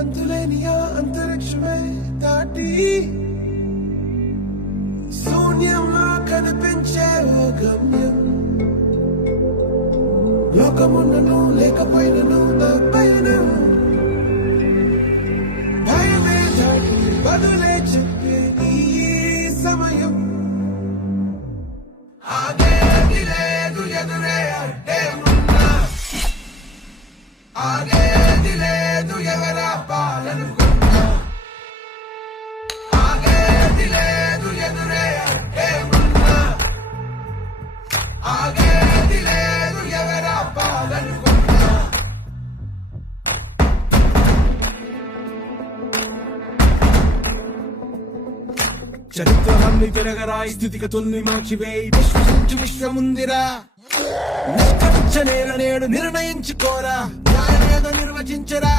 అంతులేని ఆ అంతరిక్షమే దాటి శూన్యంలో కనిపించే ఓ గమ్యం. లోకమున్నను లేకపోయినను నా పయనం భయమే దాటి బదులే చెప్పే ఈ సమయం. ఆగేది లేదు ఎదురే అడ్డే ఉన్నా, ఆగేది లేదు ఎవరా పాలనుకున్నా, ఆగేది లేదు ఎదురే అడ్డే ఉన్నా, ఆగేది లేదు ఎవరా పాలనుకున్నా. చరిత్రలన్నీ తిరగరాయి, స్థితిగతుల్ని మార్చివేయి, విశ్వసించు విశ్వముందిరా. నిష్కరించ నేల నేడు నిర్ణయించుకోరా, న్యాయమేదో నిర్వచించరా.